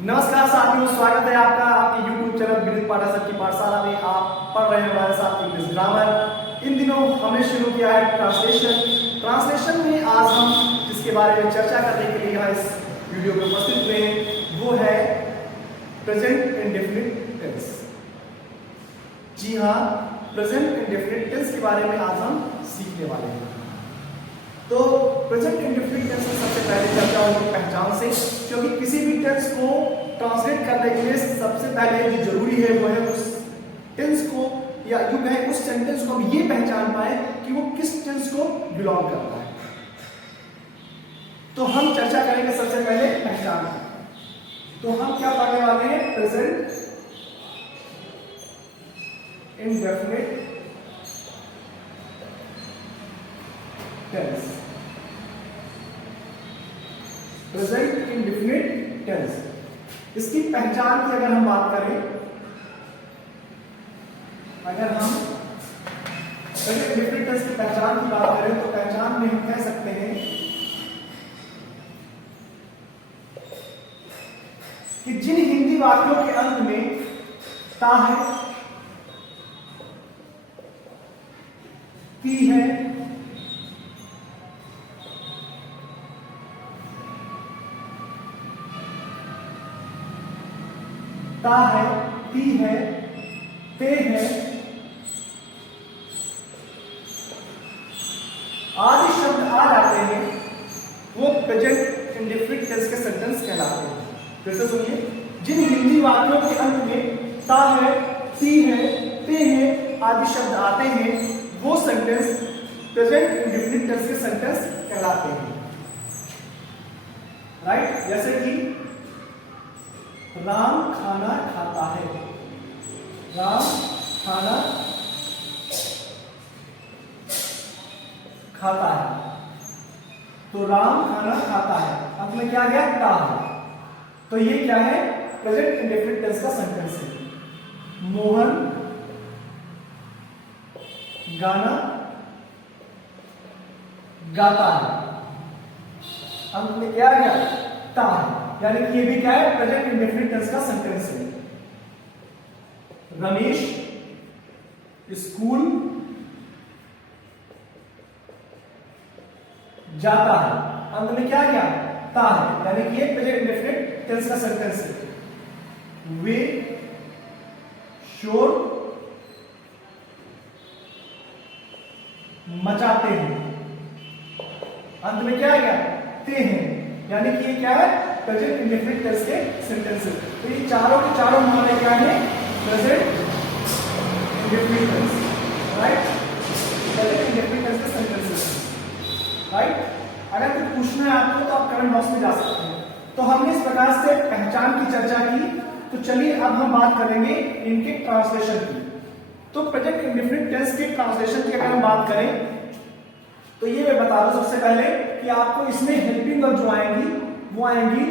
नमस्कार साथियों, स्वागत है आपका आपके YouTube चैनल विनीत पाठा सर की पाठशाला में। आप पढ़ रहे हैं हमारे साथ इंग्लिश ग्रामर। इन दिनों हमने शुरू किया है ट्रांसलेशन में आज हम जिसके बारे में चर्चा करने के लिए यहाँ इस वीडियो में उपस्थित हुए हैं वो है प्रेजेंट इंडेफिनिट टेंस। जी हाँ, प्रेजेंट इंडेफिनिट टेंस के बारे में आज हम सीखने वाले हैं। तो प्रेजेंट इंडेफिनिट टेंस की सबसे पहले चर्चा होगी पहचान से, क्योंकि किसी भी टेंस को ट्रांसलेट करने के लिए सबसे पहले जो जरूरी है वो है उस टेंस को या यूं कहें उस सेंटेंस को हम ये पहचान पाए कि वो किस टेंस को बिलोंग करता है। तो हम चर्चा करेंगे सबसे पहले पहचान। तो हम क्या पढ़ने वाले हैं? Present indefinite tense. Present indefinite tense, इसकी पहचान की अगर हम बात करें, अगर हम प्रेजेंट इंडेफिनिट टेंस की पहचान की बात करें तो पहचान में हम कह सकते हैं कि जिन हिंदी वाक्यों के अंत में ता है, ती है, ता है, ती है, ते है आदि शब्द आ जाते हैं, वो प्रेजेंट इंडेफिनिट टेंस के सेंटेंस कहलाते हैं। फिर से सुनिए, जिन हिंदी वाक्यों के अंत में ता है, ती है, ते है आदि शब्द आते हैं वो सेंटेंस प्रेजेंट इंडेफिनिट टेंस के सेंटेंस कहलाते हैं। राइट? जैसे कि राम खाना खाता है। राम खाना खाता है, तो राम खाना खाता है, अंत में क्या गया? ता है। तो ये क्या है? प्रेजेंट इंडेफिनिट टेंस का सेंटेंस है। मोहन गाना गाता है, अंत में क्या गया? ता है। यानी कि ये भी क्या है? प्रेजेंट इंडेफिनिट टेंस का सेंटेंस है। रमेश स्कूल जाता है, अंत में क्या गया? ता है। यानी कि ये प्रेजेंट इंडेफिनिट टेंस का सेंटेंस है। वे शोर मचाते हैं, अंत में क्या गया? ते हैं। यानी कि ये क्या है? प्रेजेंट इंडेफिनिट टेंस के सेंटेंसेस। तो ये चारों के चारों हमारे क्या है? Present indefinite tense. Right? Present indefinite tense के सेंटेंसेस। राइट? अगर कुछ पूछना है आपको तो आप कमेंट बॉक्स में जा सकते हैं। तो हमने इस प्रकार से पहचान की चर्चा की, तो चलिए अब हम बात करेंगे इनके ट्रांसलेशन की। तो प्रेजेंट इंडेफिनिट टेंस के ट्रांसलेशन की अगर हम बात करें तो ये मैं बता दूं सबसे पहले कि आपको इसमें हेल्पिंग वर्ब जो आएंगी वो आएंगी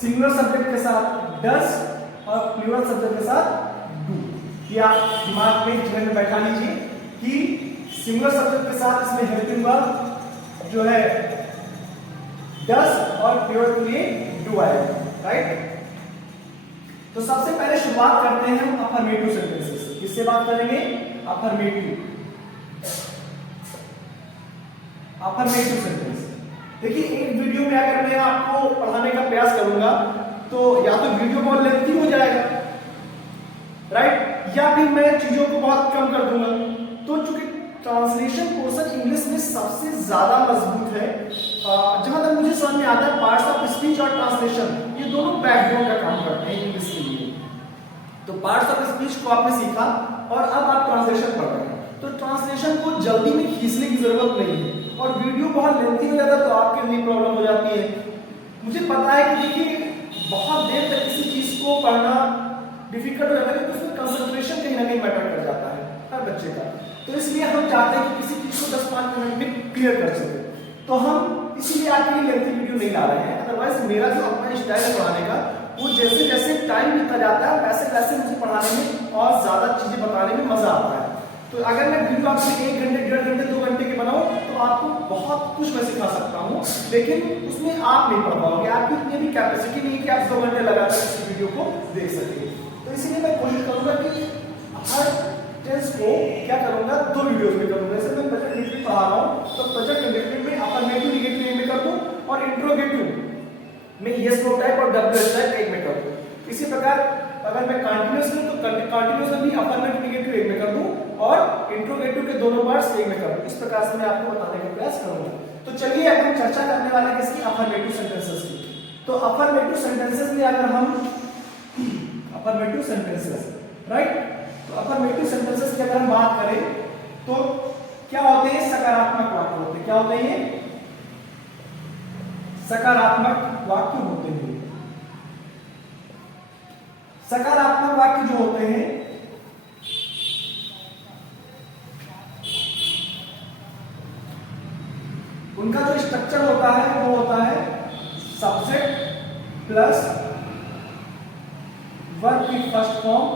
सिंगुलर सब्जेक्ट के साथ डस और प्लूरल सब्जेक्ट के साथ डू। ये आप दिमाग में जहन में बैठा लीजिए कि सिंगुलर सब्जेक्ट के साथ इसमें हेल्पिंग वर्ब जो है डस और प्लूरल के लिए डू आएगा। राइट? तो सबसे पहले शुरुआत करते हैं हम अफर्मेटिव सेंटेंसेस से। किससे बात करेंगे? Affirmative sentence. देखिए, एक वीडियो में अगर मैं आपको पढ़ाने का प्रयास करूंगा तो या तो वीडियो बहुत लेंथी हो जाएगा, राइट, या फिर मैं चीजों को बहुत कम कर दूंगा। तो चूंकि ट्रांसलेशन पोर्शन इंग्लिश में सबसे ज्यादा मजबूत है, जहां तक मुझे समझ में आता है पार्ट्स ऑफ स्पीच और ट्रांसलेशन ये दोनों बैकबोन का काम करते हैं इंग्लिश के लिए। तो पार्ट्स ऑफ स्पीच को आपने सीखा और अब आप ट्रांसलेशन पढ़ रहे हैं, तो ट्रांसलेशन को जल्दी में खींचने की जरूरत नहीं है और वीडियो बहुत लेंथी हो जाता है तो आपके लिए प्रॉब्लम हो जाती है। मुझे पता है कि देखिए बहुत देर तक किसी चीज को पढ़ना डिफिकल्ट हो जाता है, क्योंकि उसमें कंसंट्रेशन कहीं ना कहीं मैटर कर जाता है हर बच्चे का। तो इसलिए हम चाहते हैं कि किसी चीज को 10-5 मिनट में क्लियर कर सके, तो हम इसीलिए आपके लिए लेंथी वीडियो नहीं ला रहे हैं। अदरवाइज मेरा जो अपना स्टाइल है पढ़ाने का वो जैसे जैसे टाइम बीतता जाता है वैसे वैसे मुझे पढ़ाने में और ज्यादा चीजें बताने में मजा आता है। तो तो अगर मैं वीडियो आपसे 1 घंटे 1.5 घंटे 2 घंटे के बनाऊं तो आपको बहुत कुछ मैं सिखा सकता हूं, लेकिन उसमें आप नहीं पढ़ पाओगे, आपकी इतनी भी कैपेसिटी नहीं है कि आप 2 घंटे लगाकर इस वीडियो को देख सके। तो इसीलिए मैं कोशिश करूंगा कि हर टेंस को क्या करूंगा 2 वीडियोस में करूंगा। जैसे मैं प्रेजेंट इंडेफिनिट पढ़ा रहा हूं तो प्रेजेंट इंडेफिनिट में अफर्मेटिव नेगेटिव में कर दूं और इंट्रोगेटिव में यस नो टाइप और डब्ल्यूएच टाइप एक में कर दूं। इसी प्रकार अगर मैं कंटीन्यूअस हूं तो कंटीन्यूअस में भी अफर्मेटिव नेगेटिव एक में कर दूं और इंट्रोगेटिव के दोनों पार्ट्स एक में कर दूं। इस प्रकार से मैं आपको बताने का प्रयास करूंगा। तो चलिए अब हम चर्चा करने वाले हैं किसकी, अफर्मेटिव सेंटेंसेस की। तो अफर्मेटिव सेंटेंसेस में अगर हम अफर्मेटिव सेंटेंसेस राइट, तो अफर्मेटिव सेंटेंसेस की अगर हम बात करें तो क्या होते हैं, सकारात्मक वाक्य होते हैं। क्या होते हैं, सकारात्मक वाक्य होते हैं। सकारात्मक वाक्य जो होते हैं उनका जो स्ट्रक्चर होता है वो होता है सब्जेक्ट प्लस वर्ब की first form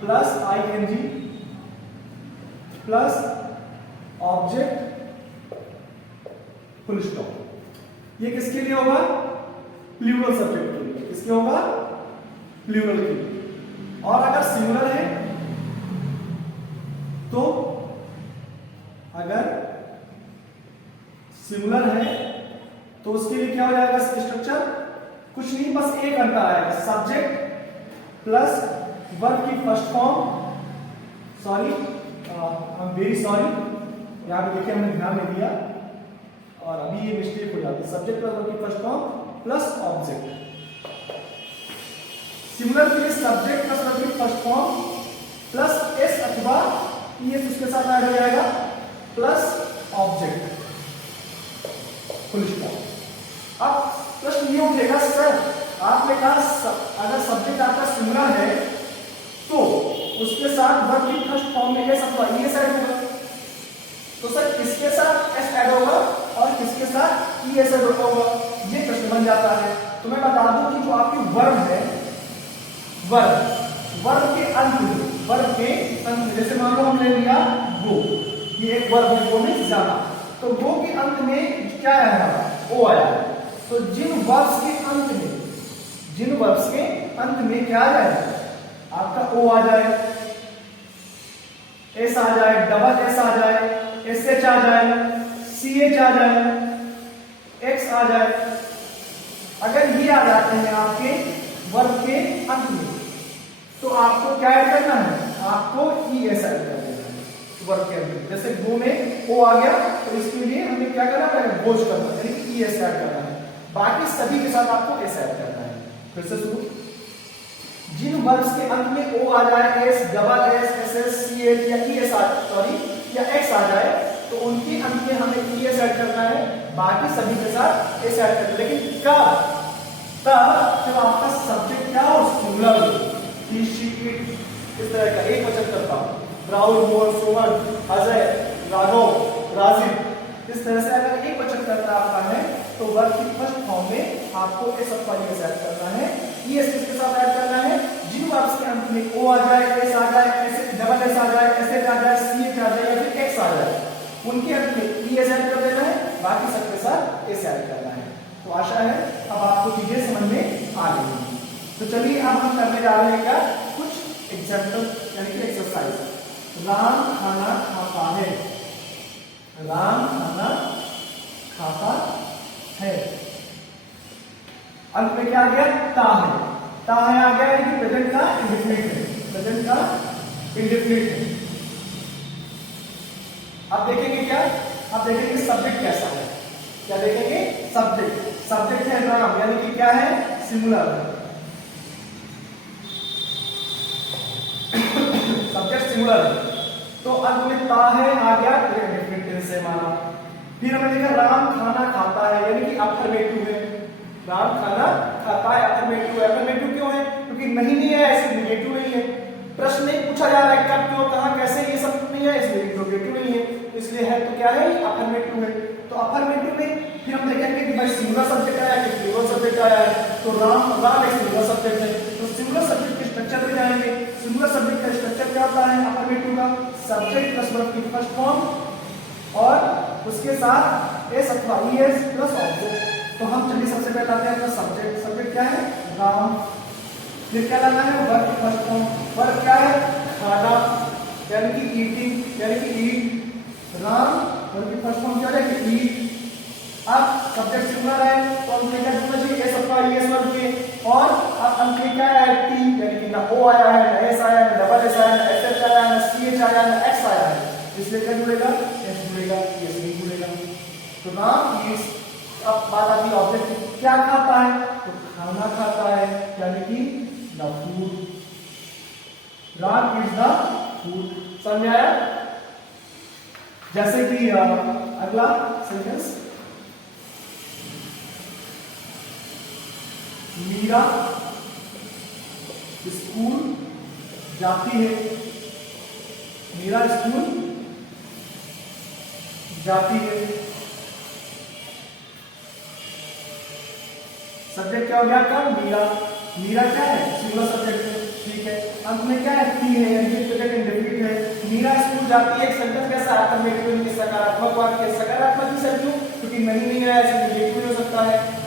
plus ING plus object full stop. ये किसके लिए होगा, प्लूरल सब्जेक्ट के लिए। किसके होगा, प्लूरल के लिए। और अगर सिंगुलर है तो अगर सिंगुलर है तो उसके लिए क्या हो जाएगा स्ट्रक्चर, कुछ नहीं बस एक अंतर आएगा, सब्जेक्ट प्लस वर्ब की first form, sorry I am very sorry, यहां पे देखिए हमने ध्यान नहीं दिया और अभी ये मिस्टेक हो जाती है, सब्जेक्ट प्लस वर्ब की first form plus object. Similar के लिए सब्जेक्ट प्लस वर्ब की फर्स्ट फॉर्म प्लस एस अथवा ईएस उसके साथ ऐड हो जाएगा प्लस ऑब्जेक्ट फुल स्टॉप। अब प्रश्न ये उठेगा, सर आपने कहा अगर सब्जेक्ट आपका सिमिलर है तो उसके साथ वर्ब की फर्स्ट फॉर्म में एस अथवा ईएस ऐड होगा, तो सर किसके साथ एस ऐड होगा और किसके साथ ईएस ऐड होगा, ये प्रश्न बन जाता है। तो मैं बता दूं कि जो आपकी वर्ब है, वर्ब के अंत में जैसे मान लो हमने लिया वो, ये एक वर्ब है, वो में जाना, तो वो के अंत में क्या आया, ओ आया। तो जिन वर्ब्स के अंत में क्या आ जाए, आपका ओ आ जाए, एस आ जाए, डबल एस आ जाए, एस एच आ जाए, सी एच आ जाए, एक्स आ जाए, अगर ये आ जाते हैं आपके वर्ब के अंत में तो आपको क्या ऐड करना है, आपको ई एस ऐड करना है वर्ब के अंत में। जैसे गो में ओ आ गया तो इसके लिए हमें क्या करना पड़ेगा, गोज करना, यानी कि ई एस ऐड करना है। बाकी सभी के साथ आपको एस ऐड करना है। फिर से शुरू, जिन वर्ब्स के अंत में ओ आ जाए, S, double S, S S, C H या ई एस या एक्स आ जाए तो उनके अंत में हमें ई एस ऐड करना है, बाकी सभी के साथ एस ऐड करना है। लेकिन कब, तब जब आपका सब्जेक्ट क्या हो, सिंगुलर हो, ही, शी, इट, इस तरह का एक वचन करता हूं, राहुल, मोहन, सोहन, अजय, राघव, राजीव, इस तरह से अगर एक वचन करता आपका है तो वर्ब की फर्स्ट फॉर्म में आपको एस अथवा ईएस ऐड करना है। ईएस किसके साथ ऐड करना है, जिन वर्ब्स के अंत में ओ आ जाए, एस आ जाए, एस डबल एस आ जाए, एस एच आ जाए, सी एच आ जाए या फिर एक्स आ जाए, उनके अंत में ईएस ऐड कर देना है, बाकी सबके साथ एस ऐड करना है। तो आशा है अब आपको चीजें समझ में आ गई। तो चलिए अब हम करने जा रहे हैं क्या, कुछ एग्जाम्पल यानी कि एक्सरसाइज। राम खाना खाता है, राम खाना खाता है, अंत में क्या आ गया, ता है, ता है आ गया, यानी कि प्रेजेंट का इंडेफिनिट है, प्रेजेंट का इंडेफिनिट है। अब देखेंगे क्या, अब देखेंगे सब्जेक्ट कैसा है, क्या देखेंगे, सब्जेक्ट है राम, यानी कि क्या है, सिंगुलर है, सब्जेक्ट सिंगुलर है, तो अंत में ता है आ गया, इंडेफिनिट टेंस से माना। फिर हमने देखा राम खाना खाता है, यानी कि अफर्मेटिव है, राम खाना खाता है, अफर्मेटिव है। अफर्मेटिव क्यों है, क्योंकि नहीं है, ऐसे नेगेटिव नहीं है। प्रश्न नहीं पूछा जा रहा है कब, क्यों, कहां, कैसे, ये सब नहीं है, इसलिए इंट्रोगेटिव नहीं है, इसलिए है तो क्या है, अफर्मेटिव है। तो अफर्मेटिव में फिर हम देखेंगे कि भाई सिंगुलर सब्जेक्ट आया है कि प्लूरल सब्जेक्ट आया है, तो राम एक सिंगुलर सब्जेक्ट है, तो सिंगुलर सब्जेक्ट के स्ट्रक्चर पे जाएंगे। सिंगुलर सब्जेक्ट का स्ट्रक्चर क्या होता है अफर्मेटिव का, सब्जेक्ट प्लस वर्ब की फर्स्ट फॉर्म और उसके साथ एस अथवा ईएस प्लस ऑब्जेक्ट। तो हम चलिए सबसे पहले आते हैं अपना सब्जेक्ट। सब्जेक्ट क्या है? राम। फिर क्या लाना है? वर्ब की फर्स्ट फॉर्म। वर्ब क्या है? खाना यानी कि ईटिंग यानी कि ईट। राम वर्ब की फर्स्ट फॉर्म क्या है? ईट। अब सब्जेक्ट सिंगुलर है तो अंत में क्या जुड़ना चाहिए? एस अथवा ईएस वर्ब के। और अब अंत में क्या है? टी यानी कि ना ओ आया है, ना एस आया है, ना डबल एस आया है, ना एस एच आया है, ना सी एच आया है, ना एक्स आया है, इसलिए क्या जुड़ेगा? एस जुड़ेगा, एस नहीं जुड़ेगा। तो राम इज, अब बात आती है ऑब्जेक्ट की, क्या खाता है? तो खाना खाता है यानी कि the food. Ram is the food. समझ में आया? जैसे कि अगला सेंटेंस, मीरा स्कूल जाती है। मीरा स्कूल जाती है। सब्जेक्ट क्या हो गया आपका? मीरा। मीरा क्या है? सिंगुलर सब्जेक्ट है, ठीक है। अंत में क्या है? टी है यानी कि प्रेजेंट इंडेफिनिट है। मीरा स्कूल जाती है। एक सेंटेंस कैसा? अफर्मेटिव की सकारात्मक वाक्य। सकारात्मक ही क्यों? क्योंकि नहीं आया इसमें नेगेटिव हो सकता है।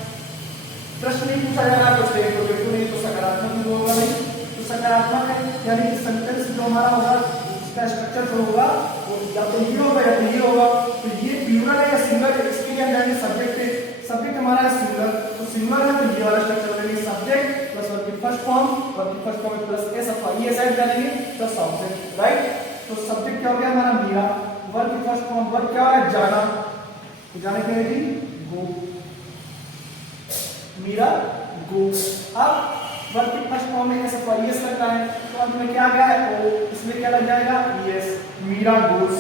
प्रश्न नहीं पूछा जा रहा तो उसके इंट्रोगेटिव नहीं तो सकारात्मक भी होगा नहीं। तो सकारात्मक है यानी कि सेंटेंस जो हमारा होगा इसका स्ट्रक्चर जो होगा वो या तो ये होगा या तो ये होगा। तो ये प्लूरल है या सिंगुलर है? इसके लिए हम जाएंगे सब्जेक्ट पे। सब्जेक्ट हमारा है सिंगुलर, तो सिंगुलर है तो ये वाला स्ट्रक्चर बनेगा, सब्जेक्ट प्लस वर्ब की फर्स्ट फॉर्म, वर्ब की फर्स्ट फॉर्म प्लस एस अथवा ईएस ऐड करेंगे प्लस ऑब्जेक्ट, राइट। तो सब्जेक्ट क्या हो गया हमारा? मीरा। वर्ब की फर्स्ट फॉर्म, वर्ब क्या है? जाना। तो जाने क्या है? गो। मीरा गो। अब वर्ब की फर्स्ट फॉर्म में एस अथवा ईएस लगता है तो अंत में क्या आ गया है? ओ। इसमें क्या लग जाएगा? ईएस। मीरा गोस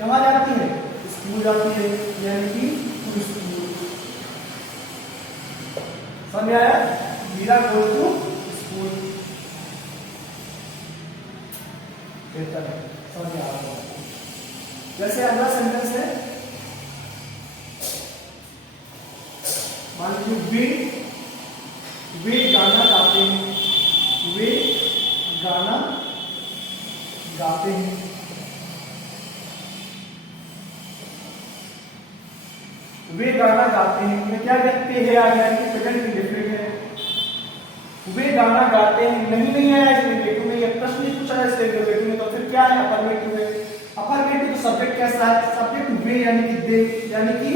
कहाँ जाती है? स्कूल जाती है यानी कि टू स्कूल। समझ आया? Meera goes to school. बेहतर है, समझ आ रहा है। जैसे अगला सेंटेंस है, मान लीजिए वे गाना गाते हैं। वे गाना गाते हैं। वे गाना गाते हैं में क्या कहते हैं? आ गया कि प्रेजेंट इंडेफिनिट है। वे गाना गाते हैं, नहीं आया इसमें नेगेटिव में, ये प्रश्न नहीं पूछा है इसलिए नेगेटिव में, तो फिर क्या है? अफर्मेटिव है। अफर्मेटिव तो सब्जेक्ट कैसा है? सब्जेक्ट वे यानी कि दे यानी कि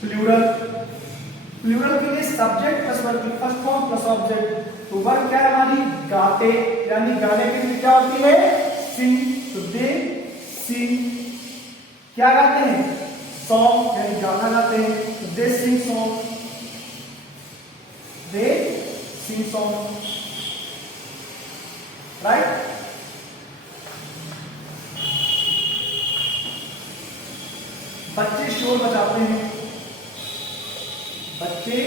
प्लूरल। प्लूरल के लिए सब्जेक्ट प्लस वर्ब की फर्स्ट फॉर्म प्लस ऑब्जेक्ट। तो वर्ब क्या है हमारी? गाते यानी गाने के लिए क्या होती है? सिंग। तो दे सिंग। क्या गाते हैं? सॉन्ग यानी गाना गाते हैं। तो दे सिंग सॉन्ग। दे सिंग सॉन्ग, राइट। बच्चे शोर मचाते हैं। बच्चे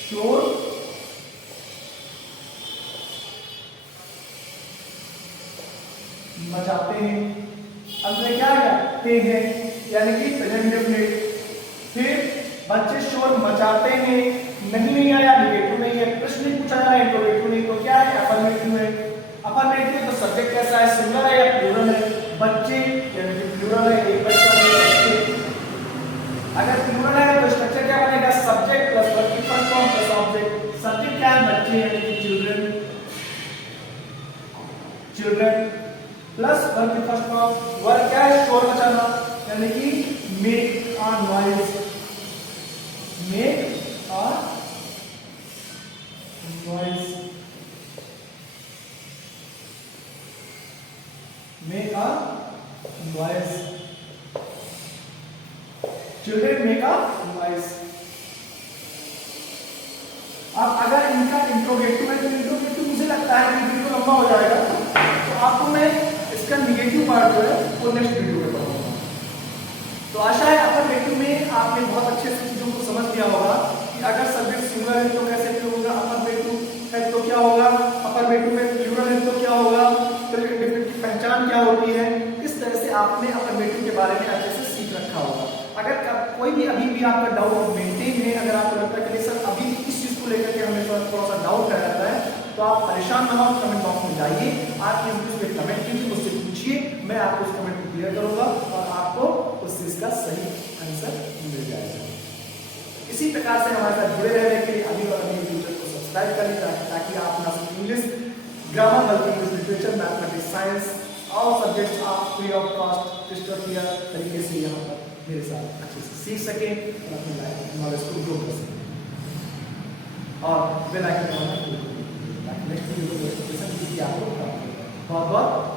शोर मचाते हैं। अंत में क्या करते हैं यानी कि प्रेजेंट इंडेफिनिट। फिर बच्चे शोर मचाते हैं, नहीं आया नेगेटिव नहीं है, प्रश्न नहीं पूछा जा रहा है इंट्रोगेटिव नहीं, तो क्या है? अफर्मेटिव है। अफर्मेटिव तो सब्जेक्ट कैसा है? सिंगुलर है या प्लूरल है? बच्चे यानी कि प्लूरल है, एक बच्चा है बच्चे। अगर प्लूरल है तो स्ट्रक्चर क्या बनेगा? सब्जेक्ट प्लस वर्ब की first form plus object. Subject क्या है? बच्चे यानी कि चिल्ड्रन। चिल्ड्रन प्लस वर्ब की फर्स्ट फॉर्म। वर्ब क्या है? शोर मचाना यानी कि make a noise. Make a noise. Make a noise. Children make a noise. अब अगर इनका इंट्रोगेटिव है तो इंट्रोगेटिव मुझे लगता है कि वीडियो लंबा हो जाएगा, तो आपको मैं इसका निगेटिव पार्ट जो है वो नेक्स्ट वीडियो में बताऊंगा। तो आशा है अफर्मेटिव में आपने बहुत अच्छे से चीजों को समझ लिया होगा कि अगर सब्जेक्ट सिंगुलर है तो कैसे प्रयोग होगा, अफर्मेटिव है तो क्या होगा, अफर्मेटिव में प्लूरल है तो क्या होगा, प्रेजेंट इंडेफिनिट की पहचान क्या होती है। इस तरह से आपने अफर्मेटिव के बारे में अच्छे से सीख रखा होगा। अगर कोई भी अभी भी आपका डाउट मेंटेन है, अगर आपको लगता है कि सर अभी भी इस चीज को लेकर के हमें थोड़ा सा डाउट रह जाता है, तो आप परेशान ना हो, कमेंट बॉक्स में जाइए, आप इस पे कमेंट कीजिए, मुझसे पूछिए। मैं आपको उस कमेंट को क्लियर करूंगा और आपको उस चीज का सही आंसर मिल जाएगा। इसी प्रकार से हमारे साथ जुड़े रहने के लिए अभी और अभी यूट्यूब को सब्सक्राइब करें ताकि आप ना सिर्फ इंग्लिश ग्रामर बल्कि इंग्लिश लिटरेचर, मैथमेटिक्स, साइंस और सब्जेक्ट्स आप free of cost crystal clear तरीके से यहाँ पर मेरे साथ अच्छे से सीख सकें और अपनी लाइफ नॉलेज को ग्रो कर सकें। और बेल आइकन दबाना ताकि नेक्स्ट वीडियो को नोटिफिकेशन आपको प्राप्त हो। बहुत बहुत